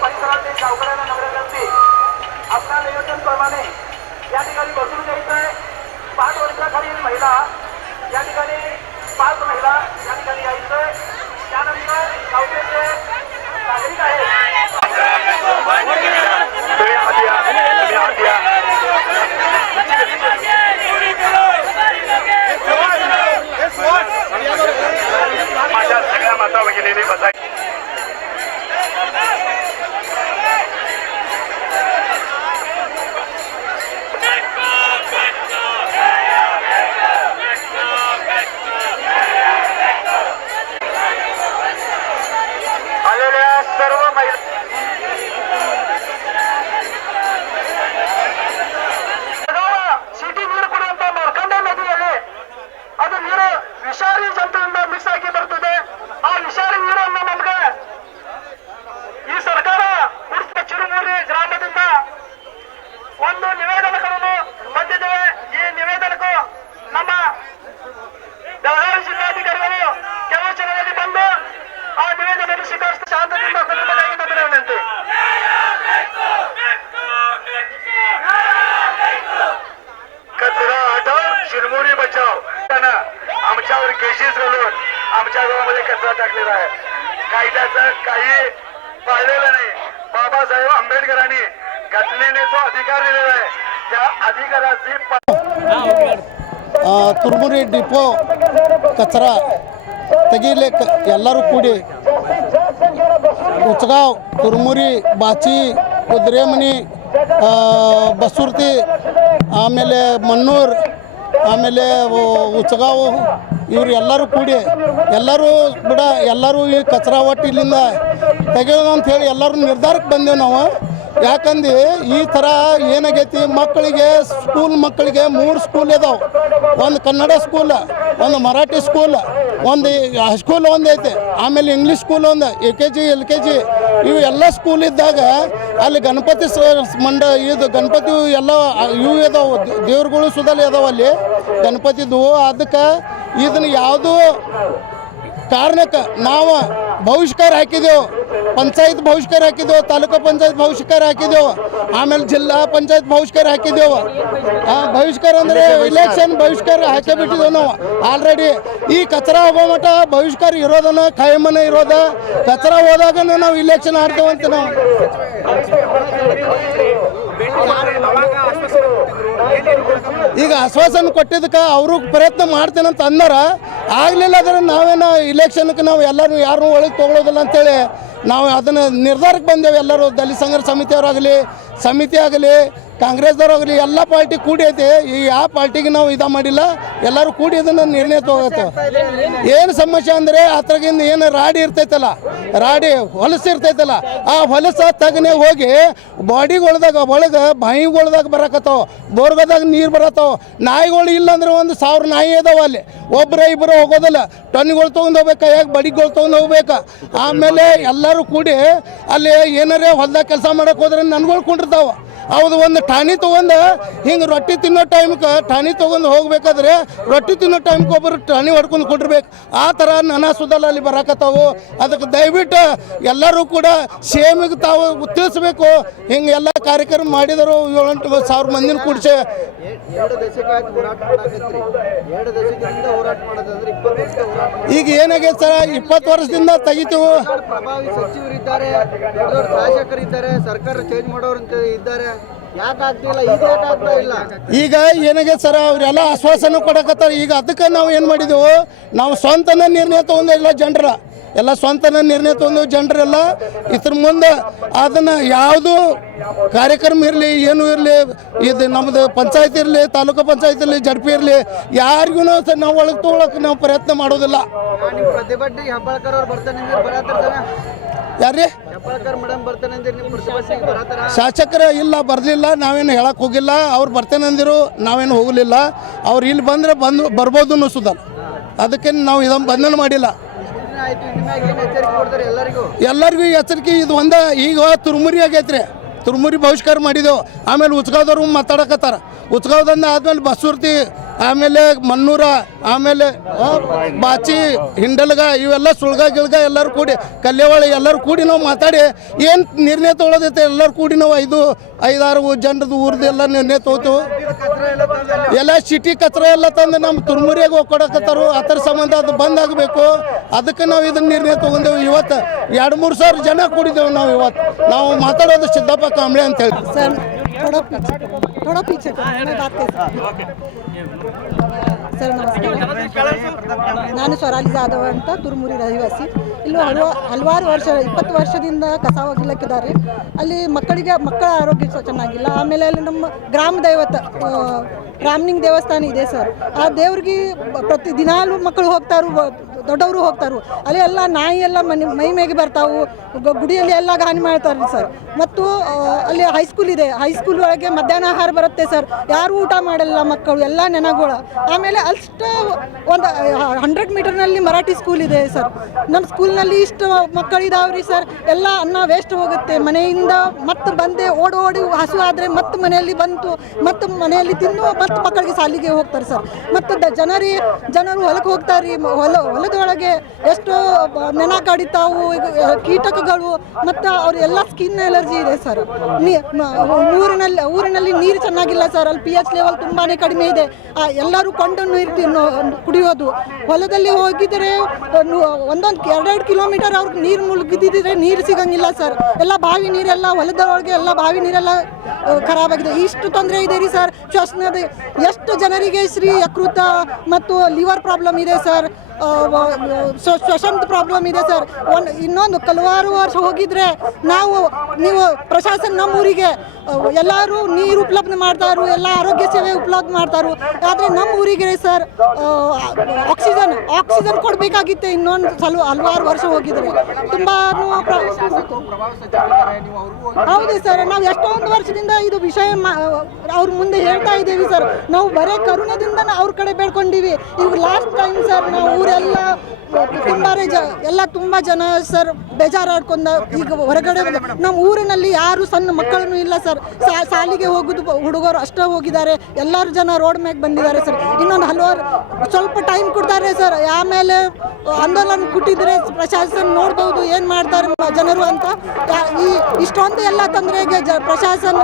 परिसरातील गावकऱ्यांना नगरकर्ते आपल्या नियोजनप्रमाणे या ठिकाणी बसून द्यायचंय। 5 वर्षाखालील महिला या ठिकाणी 5 महिला या ठिकाणी यायचंय। त्यानंतर गावचे नागरिक आहेत माझ्या सगळ्या माता भगिनींनी बसायचं। सर्व महिला ಸಿಟಿ ನೀರು ಕುಡಿಯುವಂತ ಮಾರ್ಕಂಡೆ ನದಿಯಲ್ಲಿ ಅದು ನೀರು ವಿಷಾರಿ ಜಂತುವಿಂದ ಮಿಕ್ಸ್ ಆಗಿ ಬರ್ತದೆ। ಆ ವಿಷಾರಿ ನೀರನ್ನು ನಮಗೆ ಈ ಸರ್ಕಾರ ಚಿರುಮೂರಿ ಗ್ರಾಮದಿಂದ ಒಂದು ನಿವೇದನಗಳನ್ನು ಬಂದಿದ್ದೇವೆ। ಈ ನಿವೇದನಕ್ಕೂ ನಮ್ಮ ಬೆಳಗಾವಿ ಜಿಲ್ಲಾಧಿಕಾರಿಗಳು ಕೆಲವು ಜನರಲ್ಲಿ ಬಂದು ಆ ನಿವೇದನೆಯನ್ನು ಸ್ವೀಕರಿಸಿದ ಶಾಂತದಿಂದ ಕುಟುಂಬದಾಗಿದ್ದ ವಿನಂತಿ। कचरा हटाव चिरमुरी बचाव आमच्यावर केसेस घालून आमच्या गावामध्ये कचरा टाकलेला आहे। कायद्याचं काही पाळलेलं नाही। बाबासाहेब आंबेडकरांनी घटनेने जो अधिकार दिलेला आहे त्या अधिकाराची ತುರ್ಮುರಿ ಡಿಪೋ ಕಚರಾ ತೆಗಿಲಿಕ್ಕೆ ಎಲ್ಲರೂ ಕೂಡಿ ಉಚ್ಗಾಂವ್ ತುರ್ಮುರಿ ಬಾಚಿ ಕುದ್ರೆಮನಿ ಬಸುರ್ತಿ ಆಮೇಲೆ ಮನ್ನೂರು ಆಮೇಲೆ ಉಚ್ಗಾಂವ್ ಇವ್ರು ಎಲ್ಲರೂ ಕೂಡಿ ಎಲ್ಲರೂ ಬಿಡ ಎಲ್ಲರೂ ಈ ಕಚರಾ ಒಟ್ಟು ಇಲ್ಲಿಂದ ತೆಗೆಯೋದು ಅಂತ ಹೇಳಿ ಎಲ್ಲರೂ ನಿರ್ಧಾರಕ್ಕೆ ಬಂದೇವು ನಾವು। ಯಾಕಂದ್ರೆ ಈ ಥರ ಏನಾಗೈತಿ ಮಕ್ಕಳಿಗೆ ಮಕ್ಕಳಿಗೆ 3 ಸ್ಕೂಲ್ ಇದಾವೆ। ಒಂದು ಕನ್ನಡ ಸ್ಕೂಲ್, ಒಂದು ಮರಾಠಿ ಸ್ಕೂಲ್, ಒಂದು ಹೈಸ್ಕೂಲ್ ಒಂದು ಐತೆ, ಆಮೇಲೆ ಇಂಗ್ಲೀಷ್ ಸ್ಕೂಲ್ ಒಂದು AKG LKG ಇವು ಎಲ್ಲ ಸ್ಕೂಲ್ ಇದ್ದಾಗ ಅಲ್ಲಿ ಗಣಪತಿ ಇದು ಗಣಪತಿ ಎಲ್ಲ ಇವು ಇದಾವೆ, ದೇವ್ರುಗಳು ಸುದಲಿ ಇದಾವೆ ಅಲ್ಲಿ ಗಣಪತಿದು। ಅದಕ್ಕೆ ಇದನ್ನು ಯಾವುದೂ ಕಾರಣಕ್ಕೆ ನಾವು ಬಹಿಷ್ಕಾರ ಹಾಕಿದೆವು। ಪಂಚಾಯತ್ ಬಹಿಷ್ಕಾರ ಹಾಕಿದೆವು, ತಾಲೂಕು ಪಂಚಾಯತ್ ಬಹಿಷ್ಕಾರ ಹಾಕಿದೆವು, ಆಮೇಲೆ ಜಿಲ್ಲಾ ಪಂಚಾಯತ್ ಬಹಿಷ್ಕಾರ ಹಾಕಿದೆವು। ಬಹಿಷ್ಕಾರ ಅಂದರೆ ಇಲೆಕ್ಷನ್ ಬಹಿಷ್ಕಾರ ಹಾಕೇ ಬಿಟ್ಟಿದ್ದೇವೆ ನಾವು ಆಲ್ರೆಡಿ। ಈ ಕಚರಾ ಹೋಗೋ ಮಟ್ಟ ಬಹಿಷ್ಕಾರ ಇರೋದನ್ನ ಖಾಯಮನೆ ಇರೋದ, ಕಚರಾ ಹೋದಾಗ ನಾವು ಇಲೆಕ್ಷನ್ ಆಡ್ತೇವಂತ ನಾವು ಈಗ ಆಶ್ವಾಸನೆ ಕೊಟ್ಟಿದ್ದಕ್ಕೆ ಅವರು ಪ್ರಯತ್ನ ಮಾಡ್ತೇನಂತ ಅಂದಾರ। ಆಗಲಿಲ್ಲ ಅಂದ್ರೆ ನಾವೇನೋ ಇಲೆಕ್ಷನ್ಗೆ ನಾವು ಎಲ್ಲರೂ ಯಾರನ್ನೂ ಒಳಗೆ ತೊಗೊಳೋದಿಲ್ಲ ಅಂತೇಳಿ ನಾವು ಅದನ್ನು ನಿರ್ಧಾರಕ್ಕೆ ಬಂದೇವೆ। ಎಲ್ಲರೂ ದಲಿತ ಸಂಘರ್ಷ ಸಮಿತಿಯವರಾಗಲಿ ಸಮಿತಿ ಆಗಲಿ ಕಾಂಗ್ರೆಸ್ದವ್ರಾಗಲಿ ಎಲ್ಲ ಪಾರ್ಟಿ ಕೂಡಿ ಐತೆ। ಈ ಯಾವ ಪಾರ್ಟಿಗೆ ನಾವು ಮಾಡಿಲ್ಲ, ಎಲ್ಲರೂ ಕೂಡಿ ಇದನ್ನು ನಿರ್ಣಯ ತಗೋತ। ಏನು ಸಮಸ್ಯೆ ಅಂದರೆ ಅದ್ರಾಗಿಂದ ಏನು ರಾಡಿ ಇರ್ತೈತಲ್ಲ, ರಾಡಿ ಹೊಲಸು ಇರ್ತೈತಲ್ಲ, ಆ ಹೊಲಸ ತಗನೆ ಹೋಗಿ ಬಾಡಿಗೊಳ್ದಾಗ ಒಳಗೆ ಬಾಯಿಗೊಳ್ದಾಗ ಬರಕತ್ತಾವ, ಬೋರ್ಗದಾಗ ನೀರು ಬರತ್ತಾವ। ನಾಯಿಗಳು ಇಲ್ಲಾಂದ್ರೆ 1000 ನಾಯಿ ಇದಾವೆ ಅಲ್ಲಿ, ಇಬ್ಬರು ಹೋಗೋದಿಲ್ಲ, ಟನ್ಗಳು ತೊಗೊಂಡು ಹೋಗ್ಬೇಕು, ಕೈಯಾಗ ಬಡಿಗಳು ತೊಗೊಂಡು ಹೋಗ್ಬೇಕು। ಆಮೇಲೆ ಎಲ್ಲರೂ ಕೂಡಿ ಅಲ್ಲಿ ಏನಾರೇ ಹೊಲ್ದಾಗ ಕೆಲಸ ಮಾಡಕ್ಕೆ ಹೋದ್ರೆ ನನ್ಗಳು ಕೊಂಡಿರ್ತಾವೆ। ಹೌದು, ಒಂದು ಠಾಣಿ ತೊಗೊಂಡು ಹಿಂಗೆ ರೊಟ್ಟಿ ತಿನ್ನೋ ಟೈಮ್ಗೆ ಠಾಣಿ ತೊಗೊಂಡು ಹೋಗ್ಬೇಕಾದ್ರೆ ರೊಟ್ಟಿ ತಿನ್ನೋ ಟೈಮ್ಗೆ ಒಬ್ಬರು ಠಾಣಿ ಹೊಡ್ಕೊಂಡು ಕೊಟ್ಟಿರ್ಬೇಕು। ಆ ಥರ ನಾನಾ ಸುದಲ್ಲ ಅಲ್ಲಿ ಬರಾಕತ್ತಾವು। ಅದಕ್ಕೆ ದಯವಿಟ್ಟು ಎಲ್ಲರೂ ಕೂಡ ಸೇಮಿಗೆ ತಾವು ತಿಳಿಸ್ಬೇಕು। ಹಿಂಗೆ ಎಲ್ಲ ಕಾರ್ಯಕ್ರಮ ಮಾಡಿದರು 7-8 ಸಾವಿರ ಮಂದಿನ ಕೂಡಿಸಿ ಈಗ ಏನಾಗೈತೆ ಸರ್, 20 ವರ್ಷದಿಂದ ತೆಗಿತೀವಿ। ಸಚಿವರಿದ್ದಾರೆ, ಶಾಸಕರಿದ್ದಾರೆ, ಸರ್ಕಾರ ಚೇಂಜ್ ಮಾಡೋರು ಇದ್ದಾರೆ, ಈಗ ಏನಾಗೈತೆ ಸರ್, ಅವರೆಲ್ಲ ಆಶ್ವಾಸನೆ ಕೊಡಕತ್ತಾರೆ। ಈಗ ಅದಕ್ಕೆ ನಾವು ಏನು ಮಾಡಿದೆವು, ನಾವು ಸ್ವಂತನ ನಿರ್ಣಯ ತೊಗೊಂಡಿಲ್ಲ ಜನರ ಎಲ್ಲ ಸ್ವಂತನ ನಿರ್ಣಯ ತೊಗೊಂಡು ಜನರೆಲ್ಲ ಇದ್ರ ಮುಂದೆ ಅದನ್ನು ಯಾವುದು ಕಾರ್ಯಕ್ರಮ ಇರಲಿ ಏನೂ ಇರಲಿ, ಇದು ನಮ್ಮದು ಪಂಚಾಯತ್ ಇರಲಿ, ತಾಲೂಕು ಪಂಚಾಯತ್ ಇರಲಿ, ಜಡ್ಪಿ ಇರಲಿ, ಯಾರಿಗೂ ನಾವು ಒಳಗೆ ತೊಗೊಳಕ್ಕೆ ನಾವು ಪ್ರಯತ್ನ ಮಾಡೋದಿಲ್ಲ. ನಿಮ್ಮ ಪ್ರತಿಭಟನೆಗೆ ಹೆಬ್ಬಾಳ್ಕರ್ ಅವ್ರು ಬರ್ತಾನೆ ಬರತ್ತಾರ ಯಾರೇ ಹೆಬ್ಬಾಳ್ಕರ್ ಮೇಡಮ್ ಬರ್ತಾನೆ ಅಂದಿರಿ, ನಿಮ್ಮ ಪ್ರತಿಭಟನೆಗೆ ಬರತ್ತಾರ? ಶಾಸಕರ ಇಲ್ಲ ಬರಲಿಲ್ಲ, ನಾವೇನು ಹೇಳಕ್ಕೆ ಹೋಗಿಲ್ಲ. ಅವ್ರು ಬರ್ತೇನೆ ಅಂದಿರು, ನಾವೇನು ಹೋಗಲಿಲ್ಲ. ಅವ್ರು ಇಲ್ಲಿ ಬಂದರೆ ಬರ್ಬೋದು ಅನ್ನಿಸೋದಲ್ಲ, ಅದಕ್ಕೆ ನಾವು ಇದನ್ನು ಬಂಧನ ಮಾಡಿಲ್ಲ. ಆಯ್ತು, ಇನ್ಮ್ಯಾಗ ಏನು ಎಚ್ಚರಿಕೆ ಕೊಡ್ತಾರೆ ಎಲ್ಲರಿಗೂ? ಎಲ್ಲರಿಗೂ ಎಚ್ಚರಿಕೆ ಇದು ಈಗ ತುರ್ಮುರಿ ಆಗೈತ್ರಿ, ತುರ್ಮುರಿ ಬಹಿಷ್ಕಾರ ಮಾಡಿದೆವು. ಆಮೇಲೆ ಉಚ್ಗಾವ್ದವ್ರು ಮಾತಾಡಕತ್ತಾರ. ಉಚ್ಗಾವ್ದಿಂದ ಆದ್ಮೇಲೆ ಬಸೂರ್ತಿ, ಆಮೇಲೆ ಮನ್ನೂರ, ಆಮೇಲೆ ಬಾಚಿ, ಹಿಂಡಲ್ಗ, ಇವೆಲ್ಲ ಸುಳ್ಗ ಗಿಳ್ಗ ಎಲ್ಲರೂ ಕೂಡಿ, ಕಲ್ಲೇವಾಳಿ ಎಲ್ಲರೂ ಕೂಡಿ ನಾವು ಮಾತಾಡಿ ಏನು ನಿರ್ಣಯ ತೊಗೊಳೋದೈತೆ ಎಲ್ಲರೂ ಕೂಡಿ ನಾವು 5-6 ಜನರದ್ದು ಊರ್ದು ಎಲ್ಲ ನಿರ್ಣಯ ತೊಗೋತೀವಿ. ಎಲ್ಲ ಸಿಟಿ ಕಚರ ಎಲ್ಲ ತಂದು ನಮ್ಮ ತುರ್ಮುರಿಯಾಗ ಹೋಗ್ಕೊಡಕತ್ತಾರು. ಅದರ ಸಂಬಂಧ ಅದು ಬಂದ್ ಆಗಬೇಕು. ಅದಕ್ಕೆ ನಾವು ಇದನ್ನ ನಿರ್ಣಯ ತೊಗೊಂಡೆವು. ಇವತ್ತು 2-3 ಸಾವಿರ ಜನ ಕೂಡಿದ್ದೇವೆ ನಾವು. ಇವತ್ತು ನಾವು ಮಾತಾಡೋದು ಸಿದ್ದಪ್ಪ ಕಾಂಬ್ಳೆ ಅಂತ ಹೇಳಿ. सर थोड़ा पीछे मैं बात कर ಸರ್ ನಮಸ್ಕಾರ. ನಾನು ಸ್ವರಾಲಿ ಜಾಧವ್ ಅಂತ ತುರ್ಮುರಿ ರಹಿವಾಸಿ. ಇಲ್ಲೂ ಹಲವಾರು ವರ್ಷ 20 ವರ್ಷದಿಂದ ಕಸ ಒಗಿಲಕ್ಕಿದ್ದಾರೆ. ಅಲ್ಲಿ ಮಕ್ಕಳ ಆರೋಗ್ಯ ಚೆನ್ನಾಗಿಲ್ಲ. ಆಮೇಲೆ ಅಲ್ಲಿ ನಮ್ಮ ಗ್ರಾಮ ದೈವತ ರಾಮಲಿಂಗ ದೇವಸ್ಥಾನ ಇದೆ ಸರ್. ಆ ದೇವ್ರಿಗೆ ಪ್ರತಿ ದಿನಾಲೂ ಮಕ್ಕಳು ಹೋಗ್ತಾರು, ದೊಡ್ಡವರು ಹೋಗ್ತಾರು. ಅಲ್ಲಿ ಎಲ್ಲ ನಾಯಿ ಎಲ್ಲ ಮೈ ಮೇಗೆ ಬರ್ತಾವು, ಗುಡಿಯಲ್ಲಿ ಎಲ್ಲ ಹಾನಿ ಮಾಡ್ತಾರೆ ಸರ್. ಮತ್ತು ಅಲ್ಲಿ ಹೈಸ್ಕೂಲ್ ಇದೆ, ಹೈಸ್ಕೂಲ್ ಒಳಗೆ ಮಧ್ಯಾಹ್ನ ಆಹಾರ ಬರುತ್ತೆ ಸರ್. ಯಾರು ಊಟ ಮಾಡಲ್ಲ ಮಕ್ಕಳು, ಎಲ್ಲ ನೆನಗಳು. ಆಮೇಲೆ ಅಷ್ಟು ಒಂದು 100 ಮೀಟರ್ನಲ್ಲಿ ಮರಾಠಿ ಸ್ಕೂಲ್ ಇದೆ ಸರ್. ನಮ್ಮ ಸ್ಕೂಲ್ನಲ್ಲಿ ಇಷ್ಟು ಮಕ್ಕಳಿದಾವ್ರಿ ಸರ್. ಎಲ್ಲ ಅನ್ನ ವೇಸ್ಟ್ ಹೋಗುತ್ತೆ. ಮನೆಯಿಂದ ಮತ್ತೆ ಬಂದೆ ಓಡಿ ಹಸು ಆದರೆ ಮತ್ತೆ ಮನೆಯಲ್ಲಿ ಬಂತು, ಮತ್ತೆ ಮನೆಯಲ್ಲಿ ತಿಂದು ಮತ್ತೆ ಮಕ್ಕಳಿಗೆ ಶಾಲೆಗೆ ಹೋಗ್ತಾರೆ ಸರ್. ಮತ್ತು ಜನರು ಹೊಲಕ್ಕೆ ಹೋಗ್ತಾರೆ. ಹೊಲದೊಳಗೆ ಎಷ್ಟೋ ನೆನ ಕಡಿತಾವು, ಕೀಟಕಗಳು, ಮತ್ತು ಅವ್ರೆಲ್ಲ ಸ್ಕಿನ್ ಅಲರ್ಜಿ ಇದೆ ಸರ್. ಊರಿನಲ್ಲಿ ನೀರು ಚೆನ್ನಾಗಿಲ್ಲ ಸರ್. ಅಲ್ಲಿ pH ಲೆವೆಲ್ ತುಂಬಾ ಕಡಿಮೆ ಇದೆ. ಎಲ್ಲರೂ ಕೊಂಡು ನೀರು ಕುಡಿಯೋದು. ಹೊಲದಲ್ಲಿ ಹೋಗಿದರೆ 1-2 ಕಿಲೋಮೀಟರ್ ಅವ್ರಿಗೆ ನೀರು ಮುಳುಗಿದ್ರೆ ನೀರು ಸಿಗಂಗಿಲ್ಲ ಸರ್. ಎಲ್ಲ ಬಾವಿ ನೀರೆಲ್ಲ ಹೊಲದೊಳಗೆ ಎಲ್ಲ ಬಾವಿ ನೀರೆಲ್ಲ ಖರಾಬಾಗಿದೆ. ಇಷ್ಟು ತೊಂದರೆ ಇದೆ ರೀ ಸರ್. ಶ್ವಾಸನದ ಎಷ್ಟು ಜನರಿಗೆ ಯಕೃತ ಮತ್ತು ಲಿವರ್ ಪ್ರಾಬ್ಲಮ್ ಇದೆ ಸರ್. ಶ್ವಸನದ ಪ್ರಾಬ್ಲಮ್ ಇದೆ ಸರ್. ಇನ್ನೊಂದು ಹಲವಾರು ವರ್ಷ ಹೋಗಿದ್ರೆ ನೀವು ಪ್ರಶಾಸನ ನಮ್ಮ ಊರಿಗೆ ಎಲ್ಲರೂ ನೀರು ಉಪಲಬ್ಧ ಮಾಡ್ತಾರು, ಎಲ್ಲ ಆರೋಗ್ಯ ಸೇವೆ ಉಪಲಬ್ಧ ಮಾಡ್ತಾರು. ಆದರೆ ನಮ್ಮ ಊರಿಗೆ ಸರ್ ಆಕ್ಸಿಜನ್ ಕೊಡಬೇಕಾಗಿತ್ತೆ. ಇನ್ನೊಂದು ಹಲವಾರು ವರ್ಷ ಹೋಗಿದ್ರೆ ತುಂಬಾ ಹೌದು ಸರ್. ನಾವು ಎಷ್ಟೊಂದು ವರ್ಷದಿಂದ ಇದು ವಿಷಯ ಅವ್ರ ಮುಂದೆ ಹೇಳ್ತಾ ಇದ್ದೀವಿ ಸರ್. ನಾವು ಬರೇ ಕರುಣದಿಂದ ಅವ್ರ ಕಡೆ ಬೇಡ್ಕೊಂಡಿವಿ. ಈಗ ಲಾಸ್ಟ್ ಟೈಮ್ ಸರ್ ನಾವು ಊರೆಲ್ಲ ತುಂಬ ಜನ ಸರ್ ಬೇಜಾರಾಡ್ಕೊಂಡ ಈಗ ಹೊರಗಡೆ ನಮ್ಮ ಊರಿನಲ್ಲಿ ಯಾರು ಸಣ್ಣ ಮಕ್ಕಳನ್ನು ಇಲ್ಲ ಸರ್. ಶಾಲೆಗೆ ಹೋಗೋದು ಹುಡುಗರು ಅಷ್ಟೇ ಹೋಗಿದ್ದಾರೆ. ಎಲ್ಲರೂ ಜನ ರೋಡ್ ಮ್ಯಾಗೆ ಬಂದಿದ್ದಾರೆ ಸರ್. ಇನ್ನೊಂದು ಹಲವಾರು ಸ್ವಲ್ಪ ಟೈಮ್ ಕೊಡ್ತಾರೆ ಸರ್. ಆಮೇಲೆ ಆಂದೋಲನ ಕೊಟ್ಟಿದ್ರೆ ಪ್ರಶಾಸನ ನೋಡ್ಬೋದು ಏನು ಮಾಡ್ತಾರೆ ಜನರು ಅಂತ. ಇಷ್ಟೊಂದು ಎಲ್ಲ ತೊಂದರೆಗೆ ಪ್ರಶಾಸನ